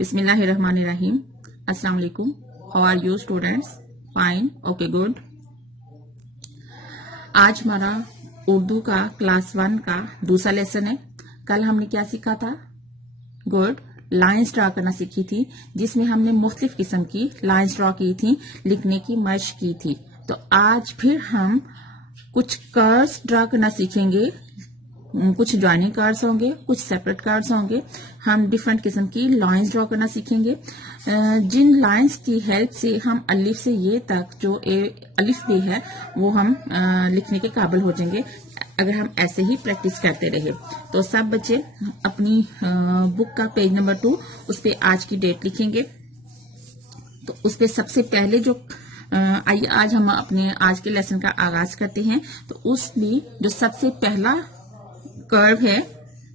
बिस्मिल्लाहिर्रहमानिर्रहीम। अस्सलाम वालेकुम। How are you students? Fine, okay, good. आज हमारा उर्दू का क्लास 1 का दूसरा लेसन है। कल हमने क्या सीखा था? गुड। लाइंस ड्रा करना सीखी थी, जिसमें हमने मुख्तलिफ किस्म की लाइंस ड्रा की थी, लिखने की मशक की थी। तो आज फिर हम कुछ कर्व्स ड्रा करना सीखेंगे। कुछ ज्वाइनिंग कार्ड्स होंगे, कुछ सेपरेट कार्ड्स होंगे। हम डिफरेंट किस्म की लाइंस ड्रॉ करना सीखेंगे, जिन लाइंस की हेल्प से हम अलिफ से ये तक जो अलिफ बे है वो हम लिखने के काबिल हो जाएंगे, अगर हम ऐसे ही प्रैक्टिस करते रहे। तो सब बच्चे अपनी बुक का पेज नंबर 2 उस पे आज की डेट लिखेंगे। तो उस पे सबसे पहले जो आइए आज हम अपने आज के लेसन का आगाज करते हैं। तो उसमें जो सबसे पहला कर्व है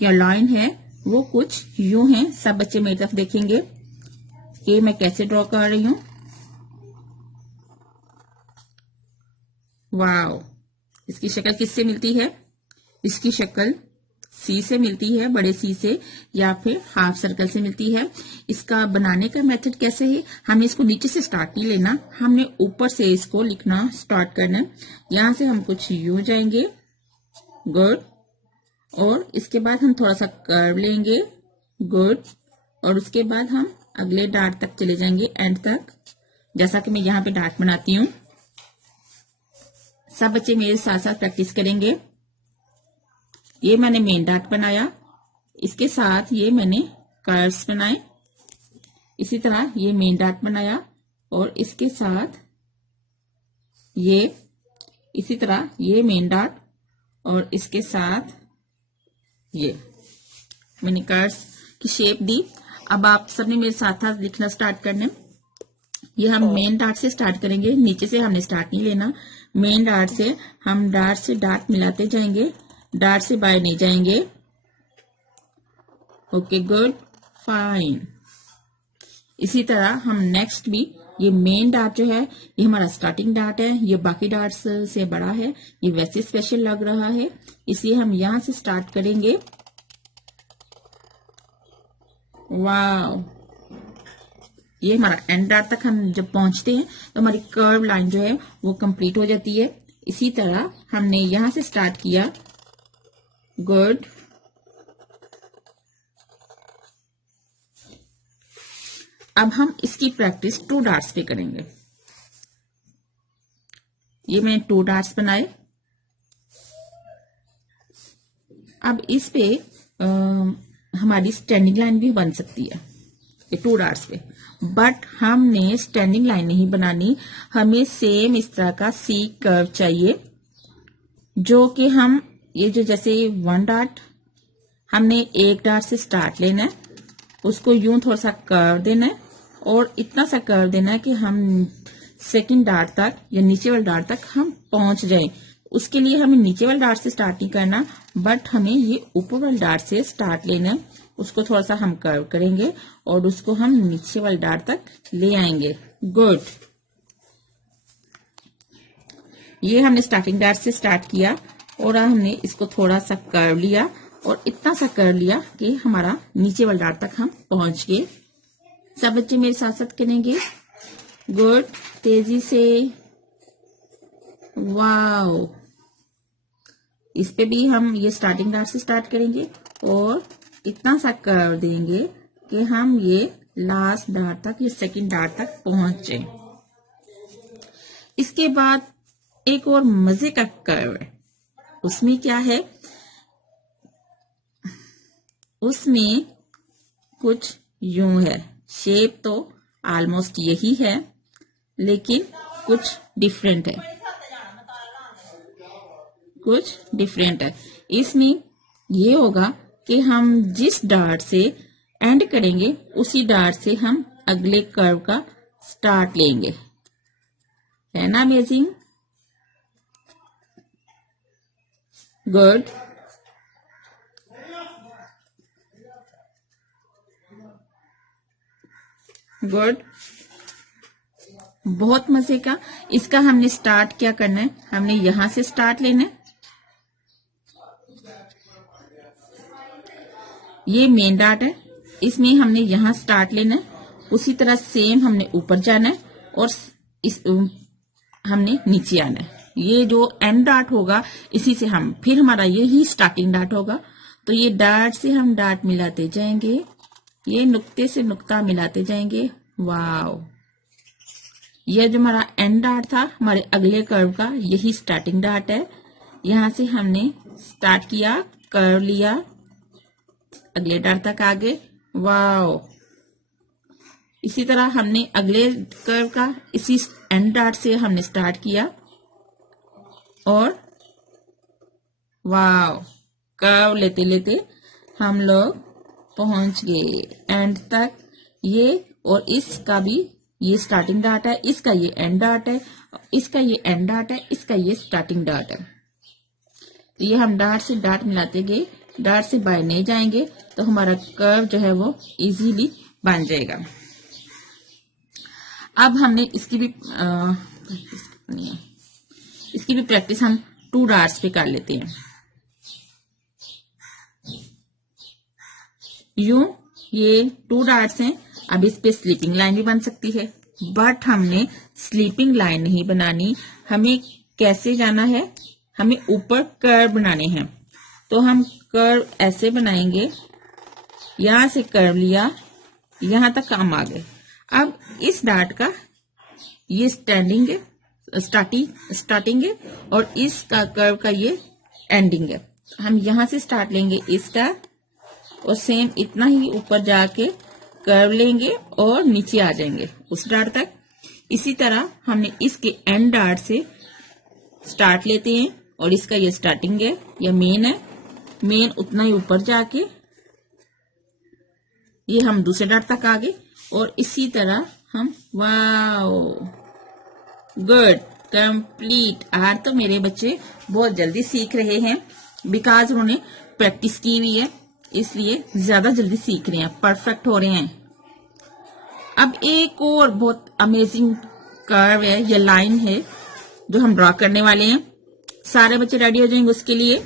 या लाइन है वो कुछ यूं है। सब बच्चे मेरी तरफ देखेंगे कि मैं कैसे ड्रॉ कर रही हूं। वाओ, इसकी शक्ल किससे मिलती है? इसकी शक्ल सी से मिलती है, बड़े सी से, या फिर हाफ सर्कल से मिलती है। इसका बनाने का मेथड कैसे है? हमें इसको नीचे से स्टार्ट नहीं लेना, हमने ऊपर से इसको लिखना स्टार्ट करना है। यहां से हम कुछ यूं जाएंगे, गुड, और इसके बाद हम थोड़ा सा कर्व लेंगे, गुड, और उसके बाद हम अगले डार्ट तक चले जाएंगे, एंड तक, जैसा कि मैं यहाँ पे डार्ट बनाती हूँ। सब बच्चे मेरे साथ साथ प्रैक्टिस करेंगे। ये मैंने मेन डार्ट बनाया, इसके साथ ये मैंने कर्व्स बनाए, इसी तरह ये मेन डार्ट बनाया, और इसके साथ ये इसी तरह ये मेन डार्ट, और इसके साथ ये मैंने कर्व्स की शेप दी। अब आप सबने मेरे साथ साथ लिखना स्टार्ट करने। ये हम मेन डार्ट से स्टार्ट करेंगे, नीचे से हमने स्टार्ट नहीं लेना। मेन डार्ट से हम डार्ट से डार्ट मिलाते जाएंगे, डार्ट से बाय नहीं जाएंगे। Okay, good, fine. इसी तरह हम नेक्स्ट भी, ये मेन डार्ट जो है ये हमारा स्टार्टिंग डार्ट है, ये बाकी डार्ट्स से बड़ा है, ये वैसे स्पेशल लग रहा है, इसलिए हम यहां से स्टार्ट करेंगे। वाव, ये हमारा एंड डार्ट तक हम जब पहुंचते हैं तो हमारी कर्व लाइन जो है वो कंप्लीट हो जाती है। इसी तरह हमने यहां से स्टार्ट किया, गुड। अब हम इसकी प्रैक्टिस 2 डार्ट्स पे करेंगे। ये मैंने 2 डार्ट्स बनाए। अब इस पे हमारी स्टैंडिंग लाइन भी बन सकती है, ये 2 डार्ट्स पे, बट हमने स्टैंडिंग लाइन नहीं बनानी। हमें सेम इस तरह का सी कर्व चाहिए, जो कि हम ये जो जैसे 1 डार्ट हमने 1 डार्ट से स्टार्ट लेना है, उसको यूं थोड़ा सा कर्व देना है, और इतना सा कर्व देना है कि हम सेकंड डार्ट तक या नीचे वाले डार्ट तक हम पहुंच जाएं। उसके लिए हमें नीचे वाले डार्ट से स्टार्ट नहीं करना, बट हमें ये ऊपर वाले डार्ट से स्टार्ट लेना है। उसको थोड़ा सा हम कर्व करेंगे और उसको हम नीचे वाले डार्ट तक ले आएंगे, गुड। ये हमने स्टार्टिंग डार्ट से स्टार्ट किया और हमने इसको थोड़ा सा कर्व लिया, और इतना सा कर्व लिया कि हमारा नीचे वाले डार्ट तक हम पहुंच गए। सब बच्चे मेरे साथ साथ करेंगे, गुड, तेजी से। वाओ, इस पे भी हम ये स्टार्टिंग डार्ट से स्टार्ट करेंगे और इतना सा कर्व देंगे कि हम ये लास्ट डार्ट तक, ये सेकंड डार्ट तक पहुंच जाए। इसके बाद एक और मजे का कर्व है। उसमें क्या है? उसमें कुछ यूं है, शेप तो ऑलमोस्ट यही है, लेकिन कुछ डिफरेंट है, कुछ डिफरेंट है। इसमें ये होगा कि हम जिस डार्ट से एंड करेंगे उसी डार्ट से हम अगले कर्व का स्टार्ट लेंगे, है ना अमेजिंग? गुड। गुड, बहुत मजे का। इसका हमने स्टार्ट क्या करना है? हमने यहां से स्टार्ट लेना है, ये मेन डार्ट है, इसमें हमने यहाँ स्टार्ट लेना है, उसी तरह सेम हमने ऊपर जाना है और इस हमने नीचे आना है। ये जो एंड डार्ट होगा इसी से हम फिर हमारा यही स्टार्टिंग डार्ट होगा। तो ये डार्ट से हम डार्ट मिलाते जाएंगे, ये नुक्ते से नुक्ता मिलाते जाएंगे। वाव, यह जो हमारा एंड डार्ट था हमारे अगले कर्व का, यही स्टार्टिंग डार्ट है। यहां से हमने स्टार्ट किया, कर्व लिया, अगले डार्ट तक आगे। वाव, इसी तरह हमने अगले कर्व का इसी एंड डार्ट से हमने स्टार्ट किया और वाव, कर्व लेते लेते हम लोग पहुंच गए एंड तक। ये और इसका भी ये स्टार्टिंग डार्ट है, इसका ये एंड डार्ट है, इसका ये एंड डार्ट है, इसका ये स्टार्टिंग डार्ट है। तो ये हम डार्ट से डार्ट मिलाते गए, डार्ट से बाहर नहीं जाएंगे तो हमारा कर्व जो है वो इजीली बन जाएगा। अब हमने इसकी भी प्रैक्टिस करनी है। इसकी भी प्रैक्टिस हम 2 डार्ट्स पे कर लेते हैं। यूं ये 2 डार्ट्स हैं। अब इस पे स्लीपिंग लाइन भी बन सकती है, बट हमने स्लीपिंग लाइन नहीं बनानी। हमें कैसे जाना है, हमें ऊपर कर्व बनाने हैं। तो हम कर्व ऐसे बनाएंगे, यहां से कर्व लिया, यहां तक हम आ गए। अब इस डार्ट का ये स्टैंडिंग है, स्टार्टिंग है और इसका कर्व का ये एंडिंग है। हम यहां से स्टार्ट लेंगे इसका और सेम इतना ही ऊपर जाके कर्व लेंगे और नीचे आ जाएंगे उस डार्ट तक। इसी तरह हमने इसके एंड डार्ट से स्टार्ट लेते हैं और इसका ये स्टार्टिंग है, या मेन है। मेन उतना ही ऊपर जाके ये हम दूसरे डार्ट तक आ गए और इसी तरह हम वाओ, गुड, कंप्लीट। आज तो मेरे बच्चे बहुत जल्दी सीख रहे हैं, बिकॉज उन्होंने प्रैक्टिस की हुई है, इसलिए ज्यादा जल्दी सीख रहे हैं, परफेक्ट हो रहे हैं। अब एक और बहुत अमेजिंग कर्व है या लाइन है जो हम ड्रॉ करने वाले हैं। सारे बच्चे रेडी हो जाएंगे उसके लिए।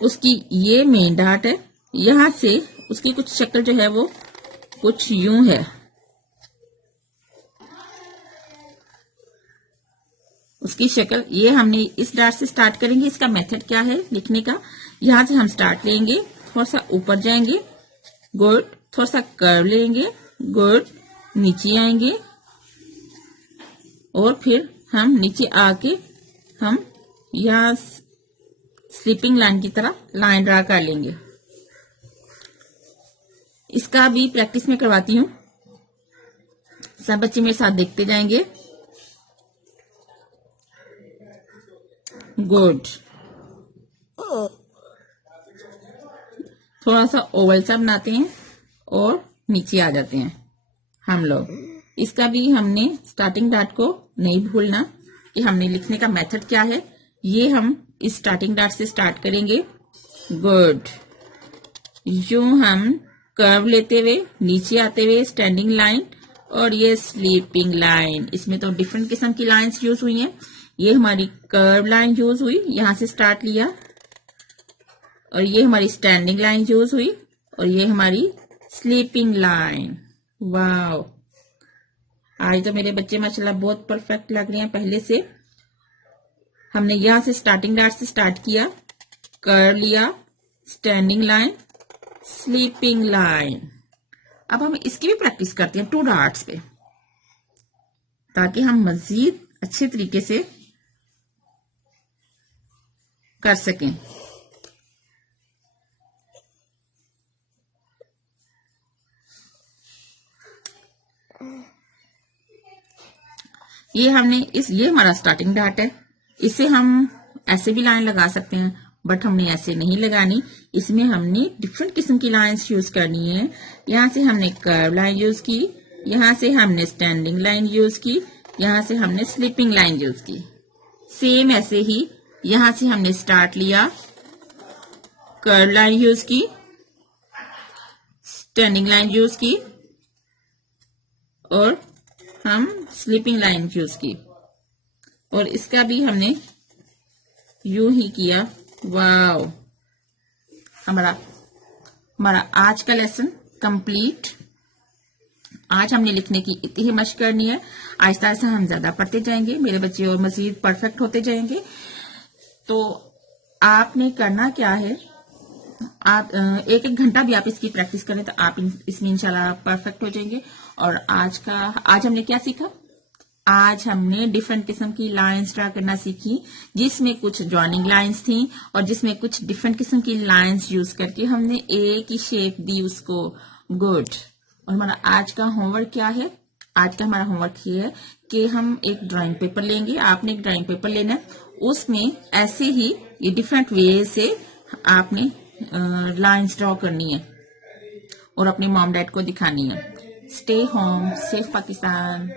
उसकी ये मेन डार्ट है, यहां से उसकी कुछ शक्ल जो है वो कुछ यूं है। उसकी शक्ल ये हमने इस डार्ट से स्टार्ट करेंगे। इसका मेथड क्या है लिखने का, यहां से हम स्टार्ट लेंगे, थोड़ा सा ऊपर जाएंगे, गुड, थोड़ा सा कर्व लेंगे, गुड, नीचे आएंगे और फिर हम नीचे आके हम यहां स्लीपिंग लाइन की तरह लाइन ड्रा कर लेंगे। इसका भी प्रैक्टिस में करवाती हूँ, सब बच्चे मेरे साथ देखते जाएंगे। गुड, थोड़ा सा ओवल सा बनाते हैं और नीचे आ जाते हैं हम लोग। इसका भी हमने स्टार्टिंग डार्ट को नहीं भूलना कि हमने लिखने का मेथड क्या है। ये हम इस स्टार्टिंग डार्ट से स्टार्ट करेंगे, गुड, यूं हम कर्व लेते हुए नीचे आते हुए स्टैंडिंग लाइन और ये स्लीपिंग लाइन। इसमें तो डिफरेंट किस्म की लाइंस यूज हुई हैं। ये हमारी कर्व लाइन यूज हुई, यहां से स्टार्ट लिया, और ये हमारी स्टैंडिंग लाइन यूज हुई और ये हमारी स्लीपिंग लाइन। वाओ, आज तो मेरे बच्चे माशाल्लाह बहुत परफेक्ट लग रहे हैं पहले से। हमने यहां से स्टार्टिंग डार्ट से स्टार्ट किया, कर्व लिया, स्टैंडिंग लाइन, स्लीपिंग लाइन। अब हम इसकी भी प्रैक्टिस करते हैं 2 डार्ट्स पे, ताकि हम मजीद अच्छे तरीके से कर सकें। ये हमारा स्टार्टिंग डार्ट है। इसे हम ऐसे भी लाइन लगा सकते हैं, बट हमने ऐसे नहीं लगानी। इसमें हमने डिफरेंट किस्म की लाइंस यूज करनी है। यहां से हमने कर्व लाइन यूज की, यहां से हमने स्टैंडिंग लाइन यूज की, यहां से हमने स्लीपिंग लाइन यूज की। सेम ऐसे ही यहां से हमने स्टार्ट लिया, कर्व लाइन यूज की, स्टैंडिंग लाइन यूज की और हम स्लीपिंग लाइन यूज की। और इसका भी हमने यूं ही किया। वाव, हमारा हमारा आज का लेसन कंप्लीट। आज हमने लिखने की इतनी ही मशक करनी है। आहिस्ता आहिस्ता हम ज्यादा पढ़ते जाएंगे, मेरे बच्चे और मजीद परफेक्ट होते जाएंगे। तो आपने करना क्या है, आप एक एक घंटा भी आप इसकी प्रैक्टिस करें तो आप इसमें इंशाल्लाह परफेक्ट हो जाएंगे। और आज हमने क्या सीखा, आज हमने डिफरेंट किस्म की लाइंस ड्रा करना सीखी, जिसमें कुछ जॉइनिंग लाइंस थी और जिसमें कुछ डिफरेंट किस्म की लाइंस यूज करके हमने एक ही शेप दी उसको, गुड। और हमारा आज का होमवर्क क्या है, आज का हमारा होमवर्क ये है कि हम एक ड्राइंग पेपर लेंगे, आपने एक ड्राइंग पेपर लेना है, उसमें ऐसे ही ये डिफरेंट वे से आपने लाइंस ड्रॉ करनी है और अपने मॉम डैड को दिखानी है। Stay home, safe Pakistan.